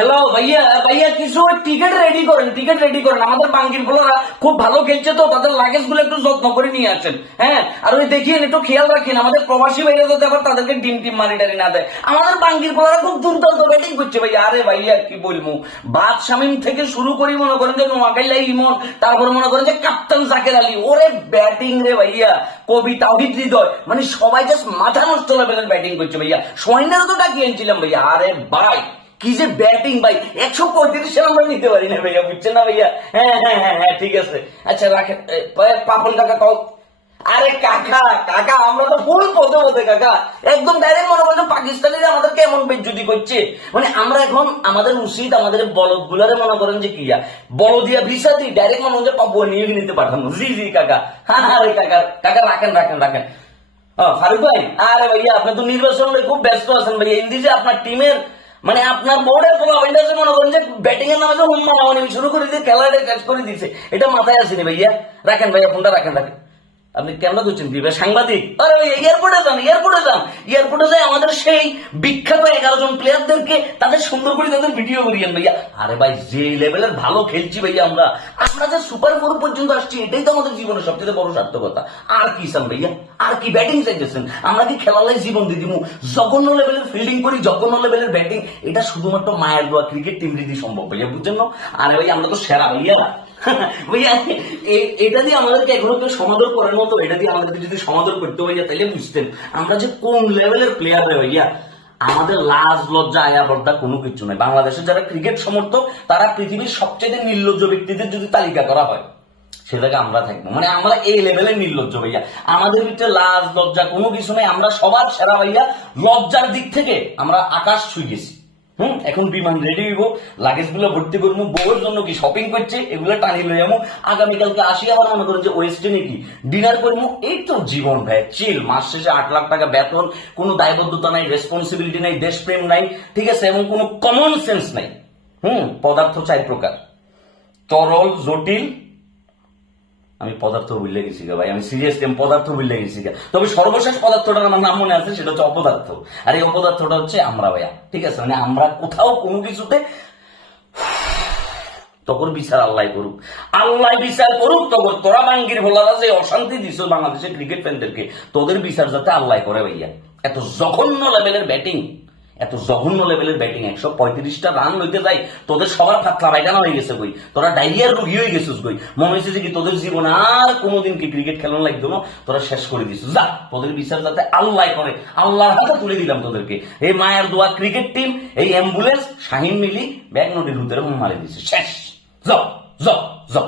Hello ভাইয়া ভাইয়া, কিছু টিকিট রেডি করেন টিকিট রেডি করেন। আমাদের বাঙ্গির ফলোরা খুব ভালো খেলছে তো, তাদের লাগেজগুলো একটু যত্ন করে নিয়ে আসেন হ্যাঁ? আর ওই দেখিয়েন একটু খেয়াল রাখেন, আমাদের প্রবাসী ভাইরা যাতে আবার তাদেরকে ডিম টিম মারি টারি না দেয়। আমাদের বাঙ্গির ফলোরা খুব দুর্দান্ত ব্যাটিং করছে ভাইয়া। আরে ভাইয়া, কি বলব? বাদ শামিম থেকে শুরু করি মনে করেন যে নোয়াখাইলা ইমন, তারপরে মনে করেন যে কাপ্তান জাকের আলী। ওরে ব্যাটিং রে ভাইয়া, কবি তাহিদ হৃদয়। মানে সবাই জাস্ট মাথা নষ্ট লেভেলের ব্যাটিং করছে ভাইয়া। সোয়াইনারও তো ডাকিয়ে এনেছিলাম ভাইয়া। আরে ভাই কি যে ব্যাটিং ভাই? একশো পঁয়ত্রিশ আমরা নিতে পারি না ভাইয়া বুঝছেন না ভাইয়া? হ্যাঁ হ্যাঁ হ্যাঁ হ্যাঁ ঠিক আছে। আচ্ছা রাখেন। এ, পাপন কাকা কও। আরে কাকা কাকা আমরা তো ফুল পদে পদে কাকা। একদম ডাইরেক্ট মনে করছে পাকিস্তানিরা আমাদেরকে এমন বেজ্জুতি করছে। মানে আমরা এখন আমাদের উচিত আমাদের বলদ গুলারে মনে করেন যে কি বলদিয়া ভিসা দিই ডাইরেক্ট মনে হচ্ছে পাবুয়া নিয়ে নিতে পাঠানো। জি জি কাকা। হ্যাঁ আরে কাকা কাকা রাখেন রাখেন রাখেন। ফারুক ভাই আরে ভাইয়া আপনি তো নির্বাচন খুব ব্যস্ত আছেন ভাইয়া। এই যে আপনার টিমের মানে আপনার বোর্ডের এটা হচ্ছে মনে করেন যে ব্যাটিং এর নামে হুম্মা মামানি শুরু করে দিয়ে খেলাটা শেষ করে দিয়েছে, এটা মাথায় আসেনি ভাইয়া। রাখেন ভাইয়া, ফোনটা রাখেন রাখেন আপনি কেমন করছেন দিবে সাংবাদিক। আরে এয়ারপোর্টে যান এয়ারপোর্টে যান। এয়ারপোর্টে যাই আমাদের সেই বিখ্যাত এগারো জন প্লেয়ারদেরকে তাদের সুন্দর করে তাদের ভিডিও করিয়েন ভাইয়া। আরে ভাই, যে লেভেলের ভালো খেলছি ভাইয়া আমরা। আমরা যে সুপার ফোর পর্যন্ত আসছি, এটাই তো আমাদের জীবনের সবচেয়ে বড় সার্থকতা। আর কি চান ভাইয়া? আর কি ব্যাটিং চাইতেছেন? আমরা কি খেলালাই জীবন দিয়ে দিব জঘন্য লেভেলের ফিল্ডিং করি, জঘন্য লেভেলের ব্যাটিং এটা শুধুমাত্র মায়ের দোয়া ক্রিকেট টিম দিয়ে সম্ভব ভাইয়া, বুঝছেন আরে ভাই, আমরা তো সেরা ভাইয়া। এটা দিয়ে আমাদেরকে এখনও কেউ সমাদর করার মতো, এটা দিয়ে আমাদেরকে যদি সমাদর করতে তাহলে বুঝতেন। আমরা যে কোন লেভেলের প্লেয়ার রে আমাদের লাজ, লজ্জা, আয়া কোনো কিছু নাই। বাংলাদেশের যারা ক্রিকেট সমর্থক, তারা পৃথিবীর সবচেয়ে নির্লজ্জ ব্যক্তিদের যদি তালিকা করা হয় সেটাকে আমরা থাকব। মানে আমরা এই লেভেলের নির্লজ্জ, ভাইয়া। আমাদের ভিতরে লাজ, লজ্জা কোনো কিছু নেই। আমরা সবার সেরা, ভাইয়া, লজ্জার দিক থেকে আমরা আকাশ ছুঁয়ে গেছি। হুম, এখন বিমান রেডি হইব লাগেজগুলো ভর্তি করব বউর জন্য কি শপিং করছে, এগুলো টানি লই যাব আগামীকালকে আসি আবার মনে করেন যে ওয়েস্টে নাকি ডিনার করব এই তো জীবন ভাই চিল মাস শেষে আট লাখ টাকা বেতন, কোনো দায়বদ্ধতা নাই রেসপন্সিবিলিটি নাই, দেশপ্রেম নাই, ঠিক আছে, এবং কোনো কমন সেন্স নাই। হুম, পদার্থ চাই প্রকার। তরল, জটিল আমি পদার্থ ভুলে গেছি গা ভাই, আমি সিরিয়াসলি আমি পদার্থ ভুলে গেছি গা। তবে সর্বশেষ পদার্থটা আমার নাম মনে আছে, সেটা হচ্ছে অপদার্থ। আর এই অপদার্থটা হচ্ছে আমরা ভাইয়া, ঠিক আছে? মানে আমরা কোথাও কোনো কিছুতে, তখন বিচার আল্লাহ করুক। আল্লাহ বিচার করুক, তখন তোরা বাঙ্গির ভোলারা যে অশান্তি দিছ বাংলাদেশের ক্রিকেট ফ্যানদেরকে তোদের বিচার যাতে আল্লাহ করে ভাইয়া। এত জঘন্য লেভেলের ব্যাটিং এত জঘন্য লেভেলের ব্যাটিং একশো পঁয়ত্রিশটা রান লইতে যাই, তোদের সবার ফাতলা পায়খানা হয়ে গেছে বই তোরা ডাইরিয়ার রুগী হয়ে গেছিস বই মনে হয়েছে যে কি তোদের জীবন আর কোনোদিন কি ক্রিকেট খেলানো লাগতো না? তোরা শেষ করে দিছিস। যা, তোদের বিচার যাতে আল্লাহ করে, আল্লাহর হাতে তুলে দিলাম তোদেরকে। এই মায়ের দোয়া ক্রিকেট টিম এই অ্যাম্বুলেন্স শাহিন মিলি, ব্যাগ নদীর ভিতরে মারে দিছে। শেষ। যাও যাও যাও।